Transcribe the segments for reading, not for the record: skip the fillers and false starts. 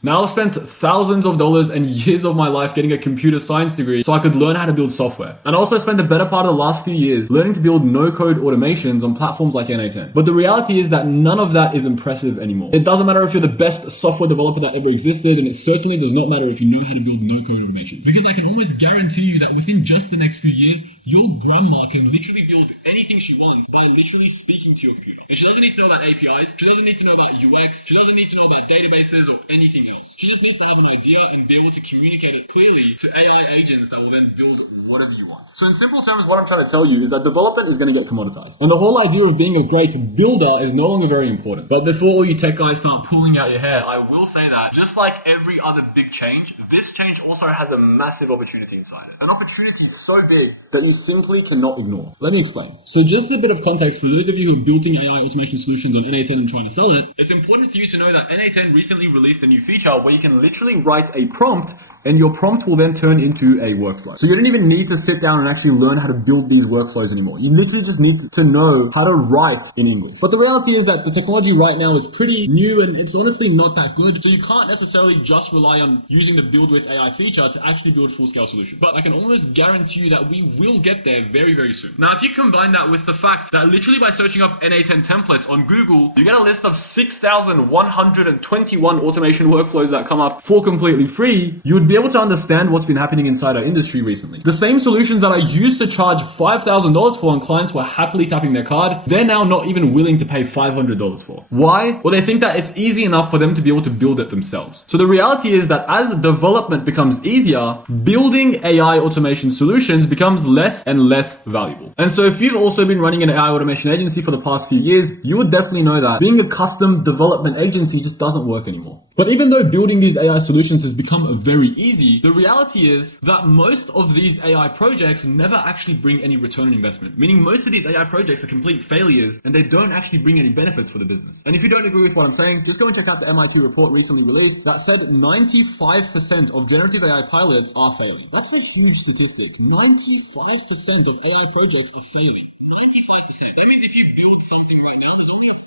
Now I've spent thousands of dollars and years of my life getting a computer science degree so I could learn how to build software. And I also spent the better part of the last few years learning to build no-code automations on platforms like n8n. But the reality is that none of that is impressive anymore. It doesn't matter if you're the best software developer that ever existed, and it certainly does not matter if you know how to build no-code automations. Because I can almost guarantee you that within just the next few years, your grandma can literally build anything she wants by literally speaking to your computer. And she doesn't need to know about APIs, she doesn't need to know about UX, she doesn't need to know about databases or anything else. She just needs to have an idea and be able to communicate it clearly to AI agents that will then build whatever you want. So in simple terms, what I'm trying to tell you is that development is going to get commoditized. And the whole idea of being a great builder is no longer very important. But before all you tech guys start pulling out your hair, I will say that just like every other big change, this change also has a massive opportunity inside it. An opportunity so big that you simply cannot ignore. Let me explain. So just a bit of context for those of you who are building AI automation solutions on n8n and trying to sell it, it's important for you to know that n8n recently released a new feature where you can literally write a prompt and your prompt will then turn into a workflow. So you don't even need to sit down and actually learn how to build these workflows anymore. You literally just need to know how to write in English. But the reality is that the technology right now is pretty new and it's honestly not that good. So you can't necessarily just rely on using the build with AI feature to actually build full-scale solutions. But I can almost guarantee you that we will get there very, very soon. Now, if you combine that with the fact that literally by searching up n8n templates on Google, you get a list of 6,121 automation workflows that come up for completely free, you would be able to understand what's been happening inside our industry recently. The same solutions that I used to charge $5,000 for and clients were happily tapping their card, they're now not even willing to pay $500 for. Why? Well, they think that it's easy enough for them to be able to build it themselves. So the reality is that as development becomes easier, building AI automation solutions becomes less and less valuable. And so if you've also been running an AI automation agency for the past few years, you would definitely know that being a custom development agency just doesn't work anymore. But even though building these AI solutions has become very easy, the reality is that most of these AI projects never actually bring any return on investment, meaning most of these AI projects are complete failures and they don't actually bring any benefits for the business. And if you don't agree with what I'm saying, just go and check out the MIT report recently released that said 95% of generative AI pilots are failing. That's a huge statistic. 95% of AI projects are failing. 95%. That means if you build something right now, there's only a 5%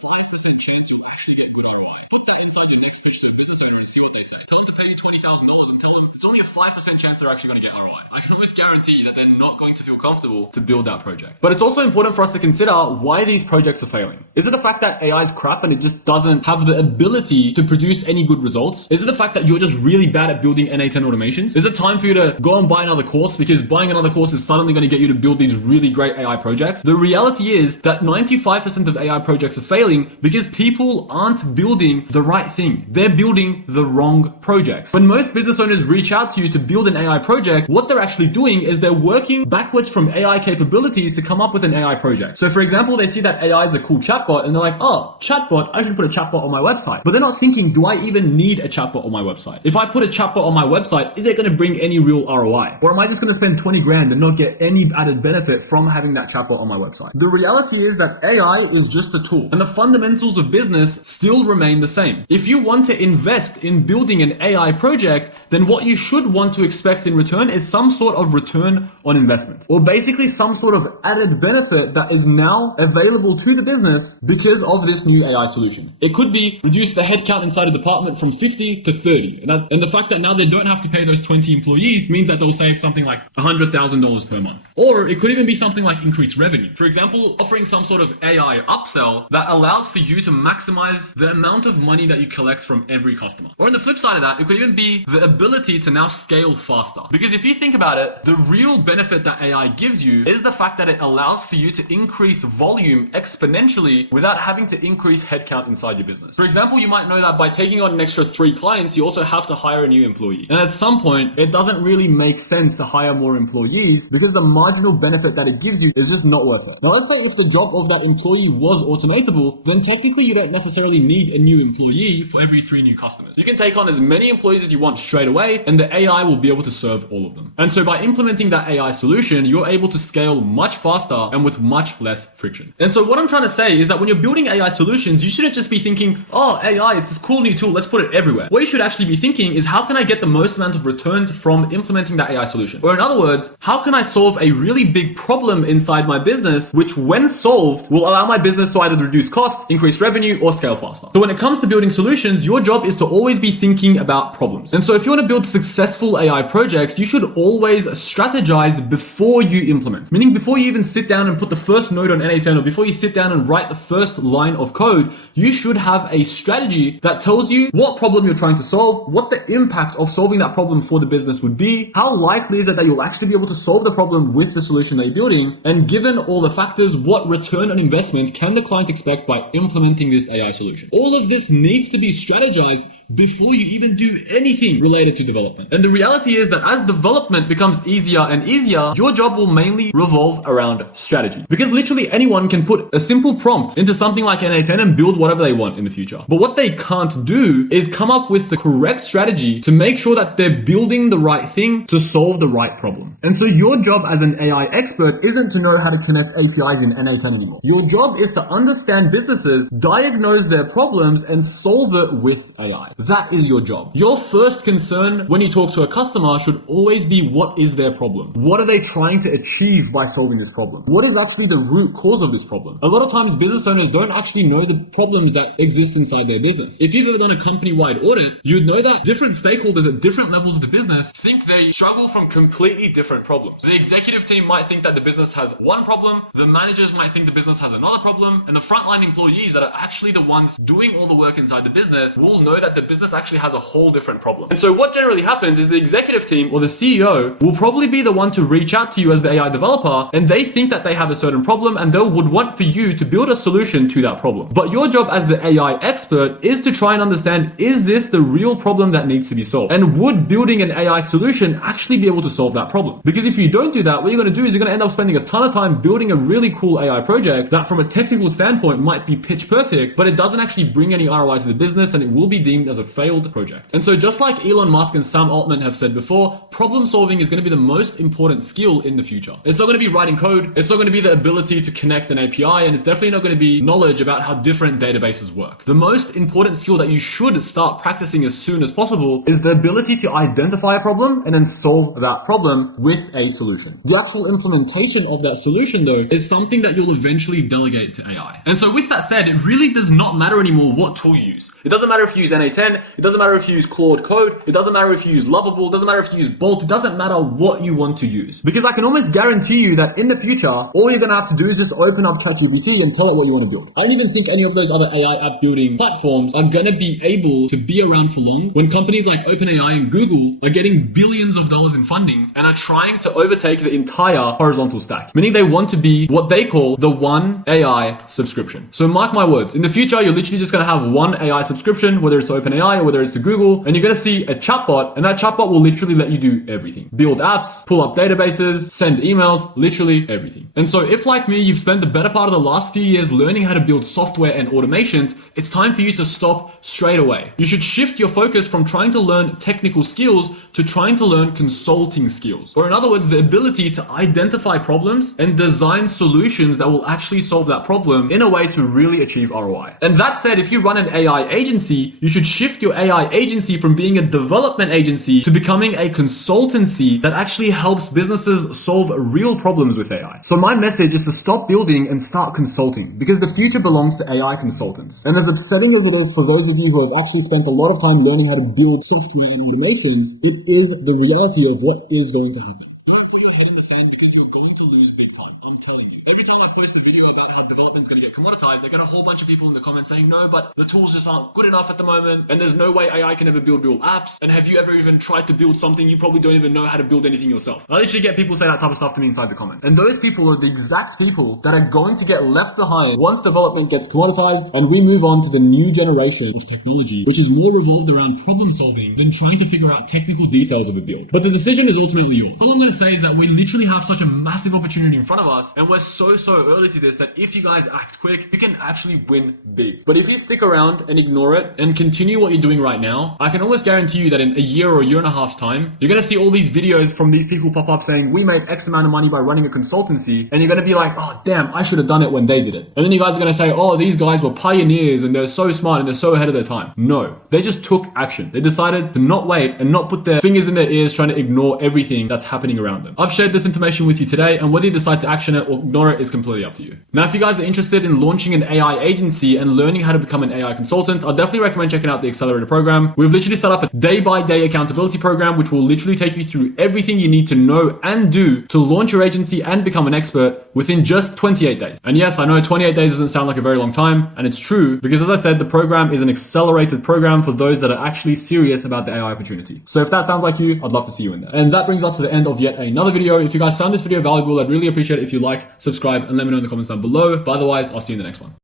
chance you'll actually get good ROI. Get that inside the next pitch to a business owner and see what they say. Tell them to pay you $20,000 and tell them it's only a 5% chance they're actually going to get ROI. I almost guarantee that they're not going to feel comfortable to build that project. But it's also important for us to consider why these projects are failing. Is it the fact that AI is crap and it just doesn't have the ability to produce any good results? Is it the fact that you're just really bad at building n8n automations? Is it time for you to go and buy another course because buying another course is suddenly going to get you to build these really great AI projects? The reality is that 95% of AI projects are failing because people aren't building the right thing. They're building the wrong projects. When most business owners reach out to you to build an AI project, what they're actually doing is they're working backwards from AI capabilities to come up with an AI project. So for example, they see that AI is a cool chatbot and they're like, oh, chatbot, I should put a chatbot on my website. But they're not thinking, do I even need a chatbot on my website? If I put a chatbot on my website, is it going to bring any real ROI? Or am I just going to spend 20 grand and not get any added benefit from having that chatbot on my website? The reality is that AI is just a tool and the fundamentals of business still remain the same. If you want to invest in building an AI project, then what you should want to expect in return is some sort of return on investment, or basically some sort of added benefit that is now available to the business because of this new AI solution. It could be reduce the headcount inside a department from 50 to 30. And the fact that now they don't have to pay those 20 employees means that they'll save something like $100,000 per month. Or it could even be something like increased revenue. For example, offering some sort of AI upsell that allows for you to maximize the amount of money that you collect from every customer. Or on the flip side of that, it could even be the ability to now scale faster. Because if you think about it, the real benefit that AI gives you is the fact that it allows for you to increase volume exponentially without having to increase headcount inside your business. For example, you might know that by taking on an extra 3 clients, you also have to hire a new employee. And at some point, it doesn't really make sense to hire more employees because the marginal benefit that it gives you is just not worth it. Now, let's say if the job of that employee was automatable, then technically you don't necessarily need a new employee for every 3 new customers. You can take on as many employees as you want straight away, and the AI will be able to serve all of them. And so by by implementing that AI solution, you're able to scale much faster and with much less friction. And so what I'm trying to say is that when you're building AI solutions, you shouldn't just be thinking, oh, AI, it's this cool new tool, let's put it everywhere. What you should actually be thinking is, how can I get the most amount of returns from implementing that AI solution? Or in other words, how can I solve a really big problem inside my business, which when solved will allow my business to either reduce cost, increase revenue, or scale faster? So when it comes to building solutions, your job is to always be thinking about problems. And so if you want to build successful AI projects, you should always strategize before you implement. Meaning before you even sit down and put the first node on n8n, or before you sit down and write the first line of code, you should have a strategy that tells you what problem you're trying to solve, what the impact of solving that problem for the business would be, how likely is it that you'll actually be able to solve the problem with the solution that you're building, and given all the factors, what return on investment can the client expect by implementing this AI solution. All of this needs to be strategized before you even do anything related to development. And the reality is that as development becomes easier and easier, your job will mainly revolve around strategy. Because literally anyone can put a simple prompt into something like n8n and build whatever they want in the future. But what they can't do is come up with the correct strategy to make sure that they're building the right thing to solve the right problem. And so your job as an AI expert isn't to know how to connect APIs in n8n anymore. Your job is to understand businesses, diagnose their problems, and solve it with AI. That is your job. Your first concern when you talk to a customer should always be, what is their problem? What are they trying to achieve by solving this problem? What is actually the root cause of this problem? A lot of times business owners don't actually know the problems that exist inside their business. If you've ever done a company-wide audit, you'd know that different stakeholders at different levels of the business think they struggle from completely different problems. The executive team might think that the business has one problem, the managers might think the business has another problem, and the frontline employees that are actually the ones doing all the work inside the business will know that the business actually has a whole different problem. And so what generally happens is the executive team or the CEO will probably be the one to reach out to you as the AI developer, and they think that they have a certain problem and they would want for you to build a solution to that problem. But your job as the AI expert is to try and understand, is this the real problem that needs to be solved? And would building an AI solution actually be able to solve that problem? Because if you don't do that, what you're going to do is you're going to end up spending a ton of time building a really cool AI project that from a technical standpoint might be pitch perfect, but it doesn't actually bring any ROI to the business, and it will be deemed as a failed project. And so just like Elon Musk and Sam Altman have said before, problem solving is going to be the most important skill in the future. It's not going to be writing code, it's not going to be the ability to connect an API, and it's definitely not going to be knowledge about how different databases work. The most important skill that you should start practicing as soon as possible is the ability to identify a problem and then solve that problem with a solution. The actual implementation of that solution though is something that you'll eventually delegate to AI. And so with that said, it really does not matter anymore what tool you use. It doesn't matter if you use n8n, it doesn't matter if you use Claude Code, it doesn't matter if you use Lovable, it doesn't matter if you use Bolt, it doesn't matter what you want to use. Because I can almost guarantee you that in the future, all you're gonna have to do is just open up ChatGPT and tell it what you want to build. I don't even think any of those other AI app building platforms are gonna be able to be around for long when companies like OpenAI and Google are getting billions of dollars in funding and are trying to overtake the entire horizontal stack. Meaning they want to be what they call the one AI subscription. So mark my words, in the future, you're literally just gonna have one AI subscription, whether it's to OpenAI or whether it's to Google, and you're gonna see a chatbot, and that chatbot will literally let you do everything. Build apps, pull up databases, send emails, literally everything. And so if like me, you've spent the better part of the last few years learning how to build software and automations, it's time for you to stop straight away. You should shift your focus from trying to learn technical skills to trying to learn consulting skills. Or in other words, the ability to identify problems and design solutions that will actually solve that problem in a way to really achieve ROI. And that said, if you run an AI agency, you should shift your AI agency from being a development agency to becoming a consultancy that actually helps businesses solve real problems with AI. So my message is to stop building and start consulting, because the future belongs to AI consultants. And as upsetting as it is for those of you who have actually spent a lot of time learning how to build software and automations, it is the reality of what is going to happen. Don't put your head in the sand because you're going to lose big time. I'm telling you. Every time I post a video about how development's going to get commoditized, I get a whole bunch of people in the comments saying, no, but the tools just aren't good enough at the moment, and there's no way AI can ever build real apps. And have you ever even tried to build something? You probably don't even know how to build anything yourself. I literally get people say that type of stuff to me inside the comments. And those people are the exact people that are going to get left behind once development gets commoditized and we move on to the new generation of technology, which is more revolved around problem solving than trying to figure out technical details of a build. But the decision is ultimately yours. All I'm going to say is that we're literally literally have such a massive opportunity in front of us, and we're so early to this that if you guys act quick, you can actually win big. But if you stick around and ignore it and continue what you're doing right now, I can almost guarantee you that in a year or a year and a half's time, you're gonna see all these videos from these people pop up saying, we made X amount of money by running a consultancy, and you're gonna be like, oh damn, I should have done it when they did it. And then you guys are gonna say, oh, these guys were pioneers and they're so smart and they're so ahead of their time. No, they just took action. They decided to not wait and not put their fingers in their ears trying to ignore everything that's happening around them. I've shared this information with you today, and whether you decide to action it or ignore it is completely up to you. Now, if you guys are interested in launching an AI agency and learning how to become an AI consultant, I'd definitely recommend checking out the Accelerator program. We've literally set up a day-by-day accountability program, which will literally take you through everything you need to know and do to launch your agency and become an expert within just 28 days. And yes, I know 28 days doesn't sound like a very long time, and it's true, because as I said, the program is an accelerated program for those that are actually serious about the AI opportunity. So if that sounds like you, I'd love to see you in there. And that brings us to the end of yet another video. If you guys found this video valuable, I'd really appreciate it if you like, subscribe, and let me know in the comments down below. But otherwise, I'll see you in the next one.